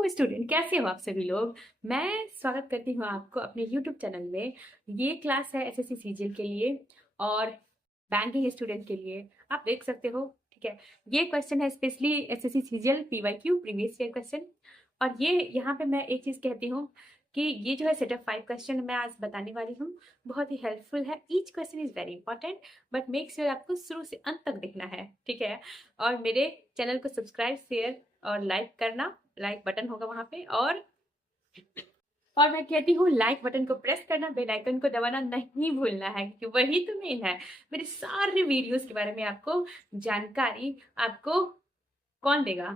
Hello student, कैसे हो आप सभी लोग। मैं स्वागत करती हूँ आपको अपने यूट्यूब चैनल में। ये क्लास है एसएससी सीजीएल के लिए और बैंकिंग स्टूडेंट के लिए। आप देख सकते हो, ठीक है। ये क्वेश्चन है specially SSC CGL PYQ previous year question. और ये यहाँ पे मैं एक चीज़ कहती हूँ कि ये जो है सेटअप 5 क्वेश्चन मैं आज बताने वाली हूँ, बहुत ही हेल्पफुल है। Each question is very important, but make sure आपको शुरू से अंत तक देखना है, ठीक है। और मेरे चैनल को सब्सक्राइब, शेयर और लाइक करना। लाइक बटन होगा वहां पे, और मैं कहती हूँ लाइक बटन को प्रेस करना, बेल आइकन को दबाना नहीं भूलना है, क्योंकि वही तो मेन है। मेरे सारे वीडियोस के बारे में आपको जानकारी आपको कौन देगा?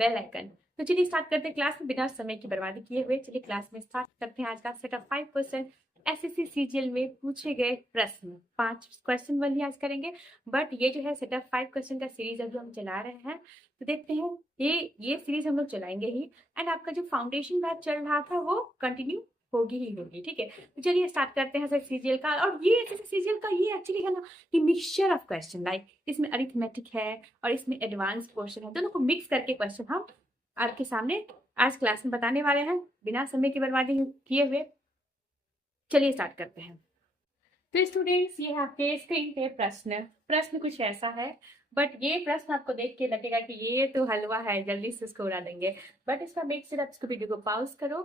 Bell icon. तो चलिए स्टार्ट करते हैं क्लास में बिना समय की बर्बादी किए हुए। चलिए क्लास में स्टार्ट करते हैं आज का सेटअप 5% एसएससी सीजीएल में पूछे गए प्रश्न। 5 क्वेश्चन वाली आज करेंगे, बट ये जो है सेटअप 5 क्वेश्चन का सीरीज अभी हम चला रहे हैं। तो देखते हैं, ये सीरीज हम लोग चलाएंगे ही। एंड आपका जो फाउंडेशन बैच चल रहा था वो कंटिन्यू होगी ही होगी, ठीक है। तो चलिए स्टार्ट करते हैं सीजीएल का। और ये सीजीएल का ये एक्चुअली है ना कि मिक्सचर ऑफ क्वेश्चन, लाइक इसमें अरिथमेटिक है और इसमें एडवांस पोर्शन है, दोनों को मिक्स करके क्वेश्चन हम आपके सामने आज क्लास में बताने वाले हैं बिना समय की बर्बादी किए हुए। चलिए स्टार्ट करते हैं। तो स्टूडेंट्स, ये आपके स्क्रीन पे प्रश्न कुछ ऐसा है, बट ये प्रश्न आपको देख के लगेगा कि ये तो हलवा है, जल्दी से इसको उड़ा देंगे। बट इसका मेक श्योर आप इसको वीडियो को पॉज करो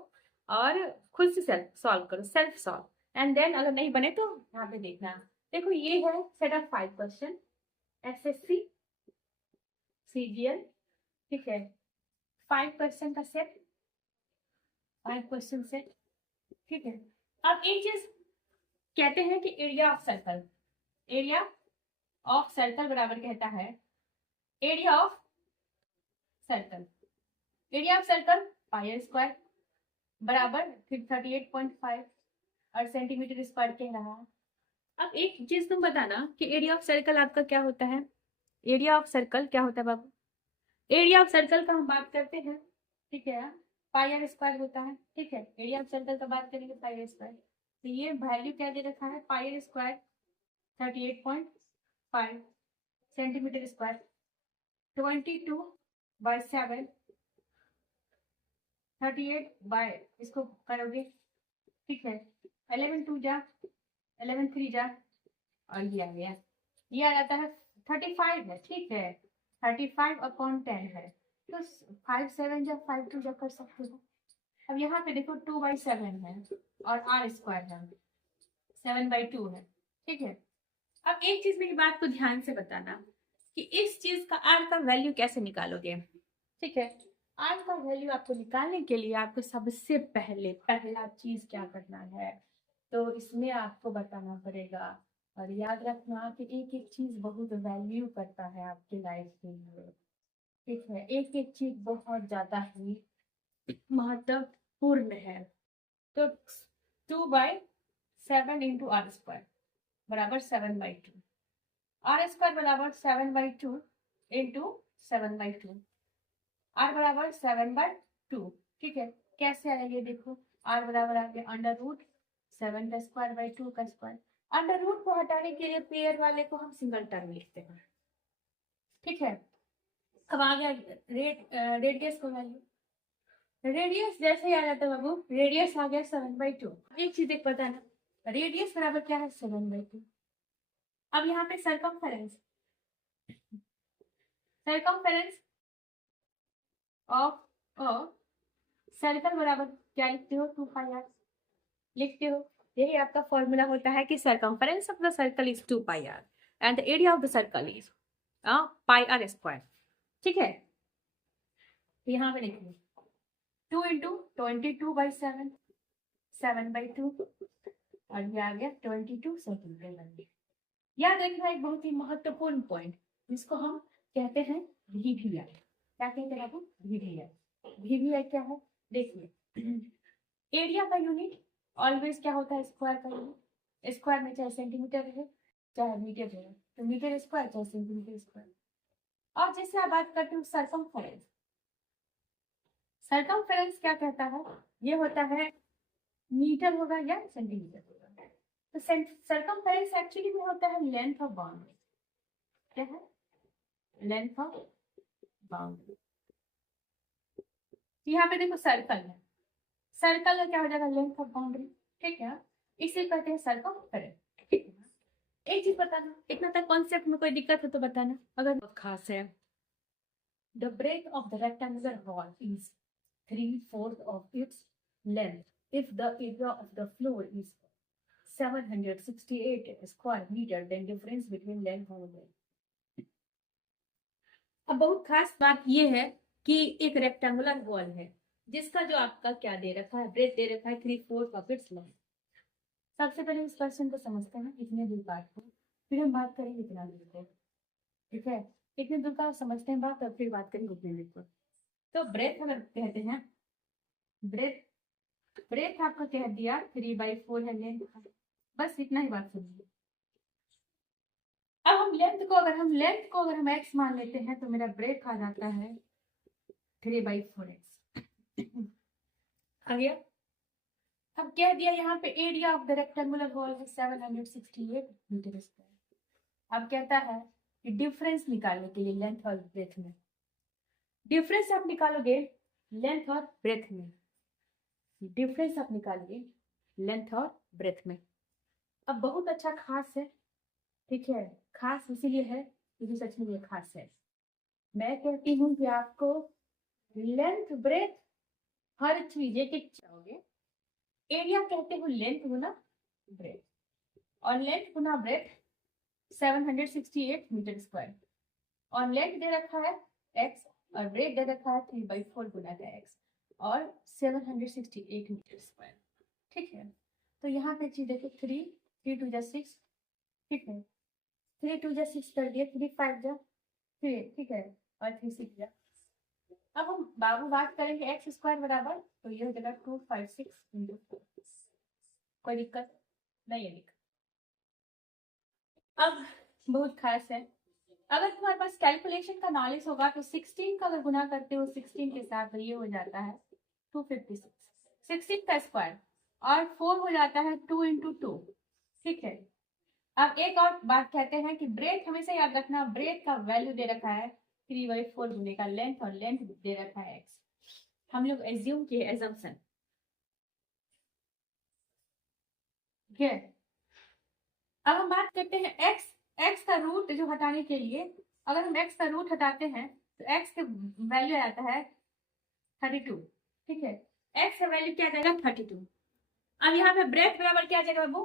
और खुद से सेल्फ सॉल्व करो, सेल्फ सॉल्व। एंड देन अगर नहीं बने तो यहाँ पे देखना। देखो, ये है set of 5 question SSC CGL, ठीक है। 5 क्वेश्चन का सेट, 5 क्वेश्चन सेट, ठीक है। अब एक चीज कहते हैं कि area of circle, area of circle बराबर कहता है area of circle, area of circle pi square बराबर फिर 38.5 और सेंटीमीटर स्क्वायर कह रहा है। अब एक चीज तुम बताना कि एरिया ऑफ सर्कल आपका क्या होता है। एरिया ऑफ सर्कल क्या होता है बाबू? एरिया ऑफ सर्कल का हम बात करते हैं, ठीक है। पाई आर स्क्वायर होता है, ठीक है। एरिया ऑफ सर्कल का बात करेंगे पाई आर स्क्वायर। तो ये वैल्यू क्या दे रखा है? Pi r square 38.5 centimetre square, 22/7, 38 by इसको करोगे, ठीक है। 11 2 जा, 11 3 जा, और ये आ गया, ये आ जाता है 35 है, ठीक है। 35/10 है, तो 5 7 जा 5 2 जा कर सकते हो। अब यहाँ पे देखो 2/7 है और आर स्क्वायर है 7/2 है, ठीक है। अब एक चीज मेरी बात को ध्यान से बताना कि इस चीज का आर का वैल्यू कैसे निकालोगे, ठीक है। आर का वैल्यू आपको निकालने के लिए आपको सबसे पहला चीज क्या करना है, तो इसमें आपको बताना पड़ेगा। और याद रखना कि एक एक चीज बहुत वैल्यू करता है आपके लाइफ के लिए, ठीक है। एक एक चीज बहुत ज्यादा ही महत्वपूर्ण है। तो 2/7 इंटू आर स्क्वायर बराबर 7/2, आर स्क्वायर बराबर 7/2 इंटू 7/2, आर बराबर 7/2, ठीक है। कैसे आया ये देखो, आर बराबर आ गया अंडर रूट 7 का स्क्वायर बाई 2 का स्क्वायर। अंडर रूट को हटाने के लिए पेयर वाले को हम सिंगल टर्म लिखते हैं, ठीक है। अब आ गया रेडियस को वैल्यू, रेडियस जैसे ही आ जाता है बाबू, रेडियस आ गया 7/2। एक चीज देख पता है ना, रेडियस बराबर क्या है? 7/2। अब यहाँ पे सरकमफेरेंस, सरकमफेरेंस ऑफ सर्कल बराबर क्या लिखते हो? 2πr लिखते हो। यही आपका फॉर्मूला होता है कि circumference of the circle is 2πr and the area of the circle is pi r square, ठीक है। तो यहाँ पे देखिए 2 इंटू 22/7, 7/2, और ये आ गया 22 सेंटीमीटर। याद रखना एक बहुत ही महत्वपूर्ण पॉइंट, जिसको हम कहते हैं VVI। क्या कहते हैं आपको? VVI। VVI क्या है? देखिए, एरिया का यूनिट ऑलवेज क्या होता है? स्क्वायर का यूनिट। स्क्वायर में चाहे सेंटीमीटर है चाहे मीटर है, तो मीटर स्क्वायर चाहे सेंटीमीटर स्क्वायर। और जैसे आप बात करते हो सरकमफेरेंस, सरकमफेरेंस क्या कहता है? ये होता है मीटर होगा या सेंटीमीटर होगा। तो सरकमफेरेंस एक्चुअली में होता है लेंथ ऑफ बाउंड्री। क्या है? लेंथ ऑफ बाउंड्री, यहाँ पे देखो सर्कल है, सर्कल का क्या हो जाएगा, लेंथ ऑफ बाउंड्री, ठीक है, इसे कहते हैं सर्कल करें, ठीक है। एक चीज बताना, इतना तक कॉन्सेप्ट में कोई दिक्कत हो तो बताना, अगर बहुत खास है। The breadth of the rectangular wall is 3/4 of its length if the area of the floor is 768 square meter, then difference between length and breadth। अब बहुत खास बात ये है कि एक रेक्टेंगुलर वॉल है जिसका जो आपका क्या दे रखा है, ब्रेथ दे रखा है 3/4 of its length। सबसे पहले इस क्वेश्चन को समझते हैं इतने दूर बात को, फिर हम बात करेंगे इतना दूर को, ठीक है। इतने दूर का समझते हैं बात और फिर बात करेंगे उतने दूर को। तो ब्रेथ अगर कहते हैं, ब्रेथ आपको कह दिया 3/4 है लेंथ, बस इतना ही बात समझिए। अब हम लेंथ को अगर हम x मान लेते हैं तो मेरा ब्रेथ आ जाता है 3/4x। आ गया। अब कह दिया यहाँ पे area of the rectangular wall है 768 मीटर स्क्वायर। अब कहता है कि डिफरेंस निकालने के लिए लेंथ और ब्रेथ में, डिफरेंस आप निकालोगे लेंथ और ब्रेथ में, डिफरेंस आप निकालिए लेंथ और ब्रेथ में। अब बहुत अच्छा खास है, ठीक है, खास इसीलिए है क्योंकि सच में ये खास है। मैं कहती हूँ कि आपको लेंथ ब्रेथ हर चीज एक एक चाहोगे, एरिया कहते हो लेंथ गुना ब्रेथ, और लेंथ गुना ब्रेथ 768 मीटर स्क्वायर, और लेंथ दे रखा है x और ब्रेथ दे रखा है 3/4 गुना का x और 768 मीटर स्क्वायर, ठीक है। तो यहाँ पे चीज देखो 3 2 जा 6, ठीक है, 3 2 जा 6 कर दिए, 3 5 जा 3, ठीक है, और 3 6 जा। अब हम बाबू बात करेंगे एक्स स्क्वायर बराबर, तो ये हो जाएगा 256 इंटू 4। कोई दिक्कत नहीं है। अब बहुत खास है, अगर तुम्हारे पास कैलकुलेशन का नॉलेज होगा तो 16 का अगर गुना करते हो 16 के साथ, तो ये हो जाता है 256, 16 का स्क्वायर, और 4 हो जाता है 2 इंटू 2, ठीक है। अब एक और बात कहते हैं कि ब्रेथ हमेशा याद रखना, ब्रेथ का वैल्यू दे रखा है 3/4 गुने का लेंथ, और लेंथ दे रखा है x। हम लोग एज्यूम किए, एजम्पशन, ठीक है। अब हम बात करते हैं x का रूट जो हटाने के लिए, अगर हम x का रूट हटाते हैं तो x के वैल्यू आता है 32, ठीक है, x का वैल्यू क्या आ जाएगा 32। अब यहाँ पे ब्रेथ बराबर क्या आ जाएगा बाबू,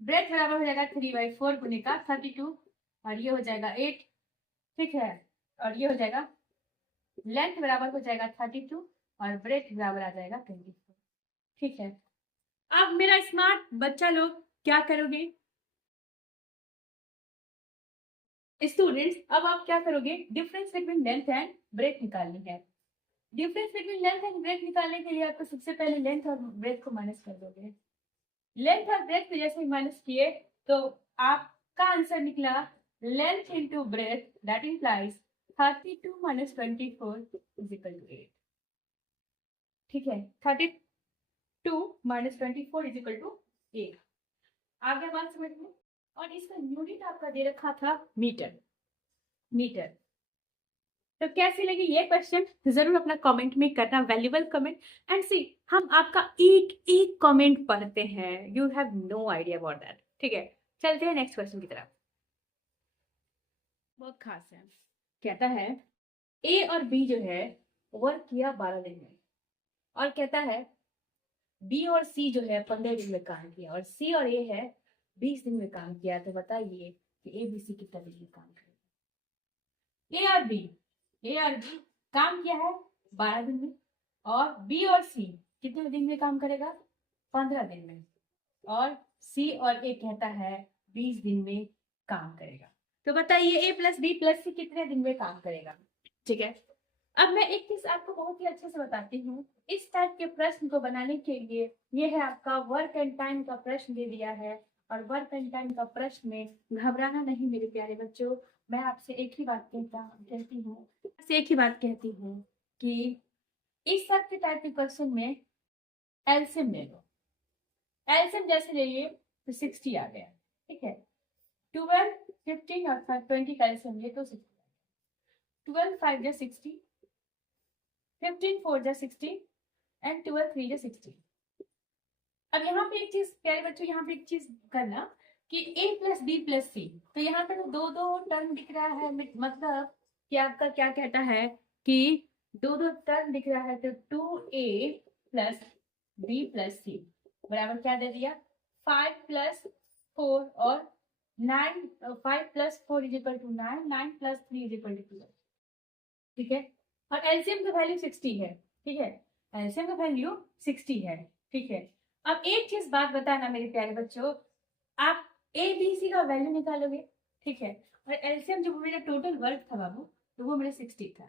ब्रेथ बराबर हो जाएगा 3/4 गुने का 32, और ये हो जाएगा 8, ठीक है, और ये हो जाएगा लेंथ बराबर हो जाएगा 32 और ब्रेथ बराबर आ जाएगा 24, ठीक है। अब मेरा स्मार्ट बच्चा लोग क्या करोगे, स्टूडेंट्स, अब आप क्या करोगे, difference between length and breadth निकालनी है। Difference between length and breadth निकालने के लिए आपको सबसे पहले लेंथ और ब्रेथ को माइनस कर दोगे। लेंथ और ब्रेथ को जैसे माइनस किए तो आपका आंसर निकला length into breadth, that implies 32 minus 24 is equal to 8, ठीक है, 32 माइनस 24 इज इक्वल टू 8। आगे बात समझ में, और इसका यूनिट आपका दे रखा था मीटर, मीटर। तो कैसी लगी ये क्वेश्चन जरूर अपना कमेंट में करना, वैल्यूएबल कमेंट। एंड सी, हम आपका एक एक कमेंट पढ़ते हैं, you have no idea about that, ठीक है। चलते हैं नेक्स्ट क्वेश्चन की तरफ, बहुत खास है। कहता है ए और बी जो है वर्क किया 12 दिन में, और कहता है बी और सी जो है 15 दिन में काम किया, और सी और ए है 20 दिन में काम किया। तो बताइए कि ए बी सी कितना दिन में काम करेगा। ए और बी काम किया है 12 दिन में, और बी और सी कितने दिन में काम करेगा, 15 दिन में, और सी और ए कहता है 20 दिन में काम करेगा। तो बताइए ए प्लस बी प्लस सी कितने दिन में काम करेगा, ठीक है। अब मैं एक चीज आपको बहुत ही अच्छे से बताती हूँ, इस टाइप के प्रश्न को बनाने के लिए ये है आपका वर्क एंड टाइम का प्रश्न दे दिया है, और वर्क एंड टाइम का प्रश्न में घबराना नहीं मेरे प्यारे बच्चों। मैं आपसे एक ही बात कहती हूँ कि इस सब के टाइप के क्वेश्चन में एलसीएम ले लो। एलसीएम जैसे ले लिए तो 60 आ गया, ठीक है, 12 15 और 20 का एलसीएम ले तो 60, 12 5 या 60, 15 4 जा 16 एंड 12 3 जा 16। अब यहाँ पे एक चीज प्यारे बच्चों, यहाँ पे एक चीज करना कि a प्लस बी प्लस सी, तो यहाँ पे तो दो दो टर्म दिख रहा है, मतलब कि आपका क्या कहता है कि दो दो टर्म दिख रहा है, तो 2a प्लस बी प्लस सी बराबर क्या दे दिया 5 प्लस 4 और 9, 5 plus 4 is equal to 9, 9 plus 3 is equal to 12। ठीक है, और एलसीएम का वैल्यू 60 है। ठीक है, एलसीएम का वैल्यू 60 है। ठीक है, अब एक चीज बात बताना मेरे प्यारे बच्चों, आप ए बी सी का वैल्यू निकालोगे। ठीक है, और एलसीएम जो मेरा टोटल वर्क था बाबू, तो वो मेरा 60 था।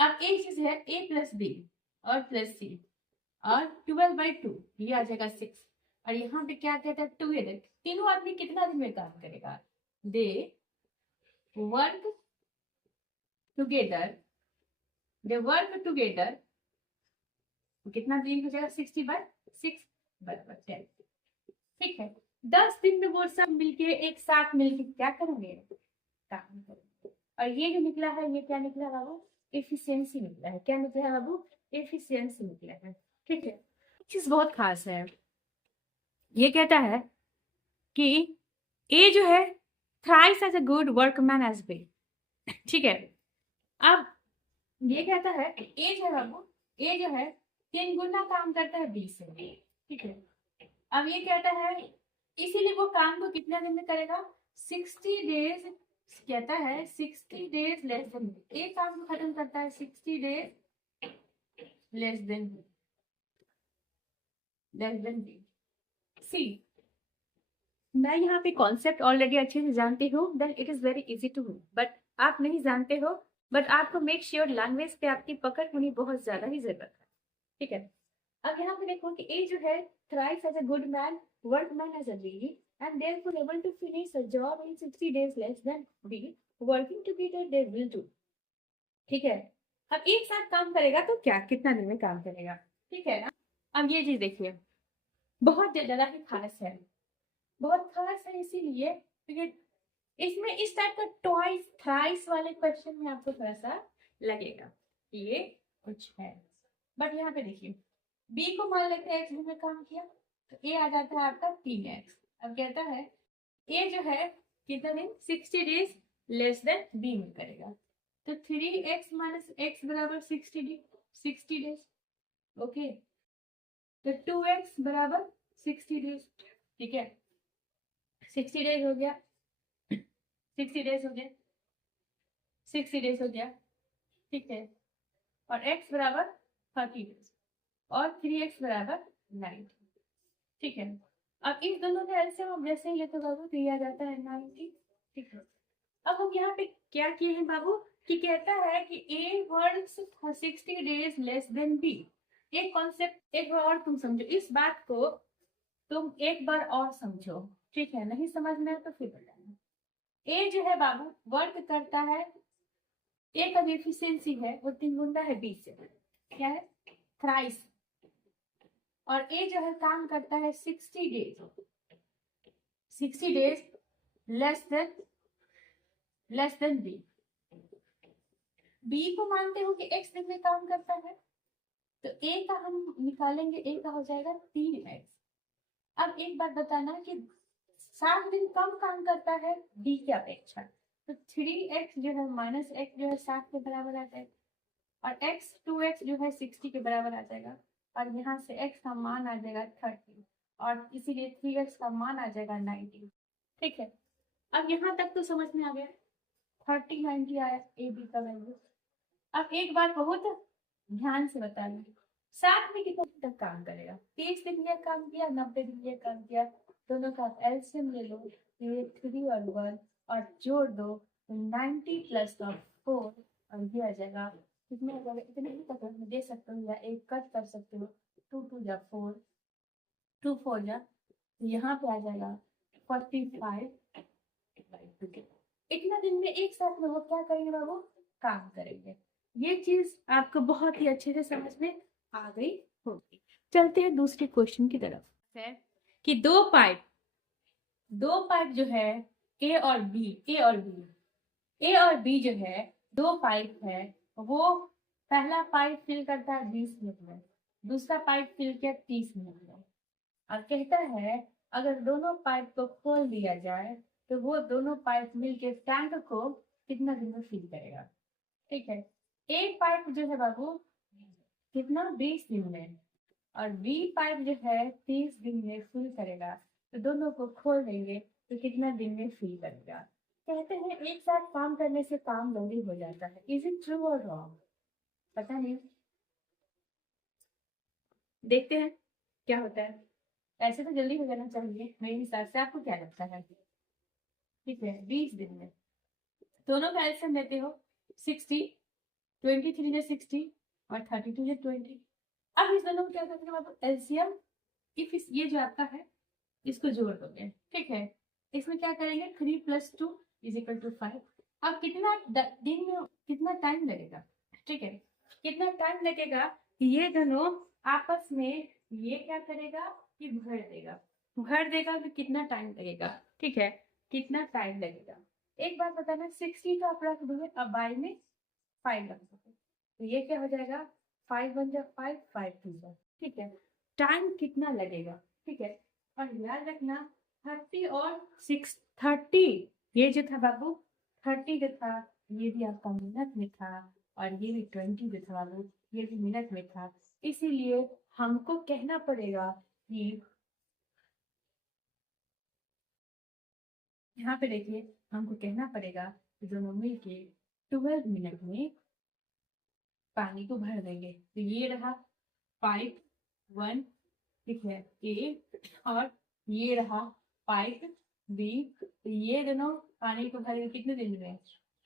अब एक चीज है ए प्लस बी और प्लस सी, और 12/2 ये आ जाएगा 6, और यहाँ पे क्या कहता है टुगेदर, तीनों आदमी कितना दिन में काम करेगा, they work together, they work together, कितना दिन हो जाएगा 60/6 बराबर 10। ठीक है, 10 दिन में वो सब मिलके एक साथ मिलके क्या करेंगे, काम करेंगे। और ये जो निकला है ये क्या निकला बाबू, एफिशिएंसी निकला है। क्या निकला है बाबू, एफिशिएंसी निकला है। ठीक है, चीज बहुत खास है, ये कहता है कि ए जो है thrice as a good workman as B. ठीक है, अब ये कहता है ए जो है बाबू, ए जो है 3 गुना काम करता है बी से। ठीक है, अब ये कहता है इसीलिए वो काम को कितना दिन में करेगा, 60 डेज, कहता है 60 डेज लेस देन, एक काम को खत्म करता है 60 days less than B. See, मैं यहाँ पे कॉन्सेप्ट ऑलरेडी अच्छे से जानती हूँ, then it is very easy to me, but आप नहीं जानते हो, बट आपको मेक श्योर लैंग्वेज पे आपकी पकड़ होनी बहुत ज्यादा ही जरूरत है। ठीक है, अब यहाँ पे देखो कि ए जो है thrives as a good man, workman as a bee, and therefore able to finish a job in 60 days less than B, working together they will do। ठीक है, अब एक साथ काम करेगा तो क्या कितना दिन में काम करेगा। ठीक है ना, अब ये चीज देखिए बहुत ज्यादा ही खास है, बहुत खास है इसीलिए क्योंकि इसमें इस टाइप का ट्वाइस थ्राइस वाले क्वेश्चन में आपको थोड़ा सा लगेगा ये कुछ है, बट यहाँ पे देखिए बी को मान लेते हैं एक्स में काम किया, तो ए आ जाता है आपका 3x। अब कहता है ए जो है कितना दिन 60 डेज लेस देन बी में करेगा, तो 3x माइनस एक्स बराबर 60 डेज। ओके, तो 2x बराबर 60 डेज। ठीक है, 60 डेज हो गया, 60 डेज हो गया, 60 डेज हो गया। ठीक है, और x बराबर 30 डेज और 3x बराबर 90। ठीक है, अब इन दोनों का एलसीएम हम जैसे ही लेते बाबू तो ये आ जाता है 90। ठीक है, अब हम यहाँ पे क्या किए हैं बाबू कि कहता है कि A works 60 days less than B. एक कॉन्सेप्ट एक बार और तुम समझो, इस बात को तुम एक बार और समझो। ठीक है, नहीं समझ में तो फिर बताना। ए जो है बाबू वर्क करता है, ए का जो एफिशिएंसी है वो 3 गुना है बी से, क्या है थ्राइस, और ए जो है काम करता है 60 days less than B. B को मानते हो कि एक्स दिन में काम करता है, तो ए का हम निकालेंगे, ए का हो जाएगा 3x। अब एक बात बताना कि 7 दिन कम काम करता है बी की अपेक्षा, तो 3x जो है माइनस एक्स जो है 7 के बराबर आ जाएगा, और x 2x जो है 60 के बराबर आ जाएगा, और यहाँ से x का मान आ जाएगा 30, और इसीलिए 3x का मान आ जाएगा 90। ठीक है, अब यहाँ तक तो समझ में आ गया, 30 90 आया ए बी का वैल्यू। अब एक बार बहुत ध्यान से बताना, 7 में कितना तक काम करेगा, 30 दिन यह काम किया, 90 दिन यह काम किया, दोनों का एलसीएम ले लो, ये 3 और 1 और जोड़ दो, 90 प्लस 4 और ये आ जाएगा कितने, इतने ही तक दे सकते हो या एक कट कर सकते हो, 2 2 जा 4, 2 4 जा, यहाँ पे आ जाएगा 45। इतना दिन में एक साथ में वो क्या करेंगे बाबू, काम करेंगे। ये चीज आपको बहुत ही अच्छे से समझ में आ गई होगी। चलते हैं दूसरे क्वेश्चन की तरफ, है कि दो पाइप जो है ए और बी जो है दो पाइप है, वो पहला पाइप फिल करता है 20 मिनट में, दूसरा पाइप फिल किया 30 मिनट में, और कहता है अगर दोनों पाइप को खोल दिया जाए तो वो दोनों पाइप मिलके टैंक को कितना दिन में फिल करेगा। ठीक है, एक पाइप जो है बाबू कितना 20 दिन में, और बी पाइप जो है 30 दिन में फिल करेगा, तो दोनों को खोल देंगे तो कितना दिन में फिल करेगा। कहते हैं एक साथ काम करने से काम जल्दी हो जाता है। इज इट ट्रू और रॉन्ग? पता नहीं, देखते हैं क्या होता है। ऐसे तो जल्दी हो जाना चाहिए मेरे हिसाब से, आपको क्या लगता है? ठीक है, 20 दिन में दोनों का एलसीएम लेते हो 60, 23 ने 60 और 32 ने 20। अब इस दोनों को क्या करते हैं एलसीएम, इफ ये जो आपका है इसको जोड़ दोगे। ठीक है, इसमें क्या करेंगे 3 + 2 = 5। अब कितना दिन में कितना टाइम लगेगा? ठीक है, कितना टाइम लगेगा ये दोनों आपस में ये क्या करेगा कि भर देगा तो कितना टाइम लगेगा। ठीक है, कितना टाइम लगेगा एक बात बताना। 60 तो आप रख दोगे, अब बाई में 5 रख दोगे तो ये क्या हो जाएगा 5 1 जा 5 5 2 जा। ठीक है, टाइम कितना लगेगा। ठीक है, और याद रखना 30 और 6 30 ये जो था बाबू 30 जो था ये भी आपका मिनट में था, और ये भी 20 जो था बाबू ये भी मिनट में था। इसीलिए हमको कहना पड़ेगा कि यहाँ पे देखिए हमको कहना पड़ेगा कि दोनों मिलके 12 मिनट में पानी को भर देंगे। तो ये रहा पाइप 1, ठीक है, ए, और ये रहा पाइप बी। तो ये दोनों पानी को भरेंगे कितने दिन में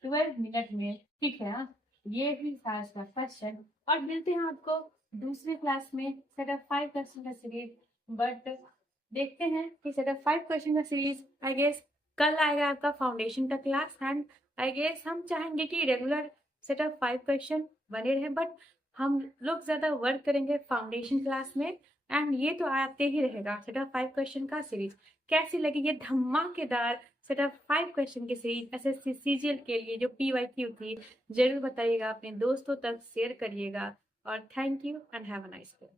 12 मिनट में। ठीक है, ये भी था इसका क्वेश्चन, और मिलते हैं आपको दूसरे क्लास में सेट ऑफ 5 क्वेश्चन का सीरीज। बट देखते हैं कि सेट ऑफ 5 क्वेश्चन का सीरीज आई गेस कल आएगा आपका फाउंडेशन का क्लास, एंड आई गेस हम चाहेंगे कि रेगुलर सेट ऑफ 5 क्वेश्चन बने रहे, बट हम लोग ज़्यादा वर्क करेंगे फाउंडेशन क्लास में, एंड ये तो आते ही रहेगा सेट ऑफ 5 क्वेश्चन का सीरीज। कैसी लगी ये धमाकेदार सेट ऑफ 5 क्वेश्चन की सीरीज एसएससी सीजीएल के लिए जो पीवाईक्यू थी, जरूर बताइएगा, अपने दोस्तों तक शेयर करिएगा, और thank you and have a nice day.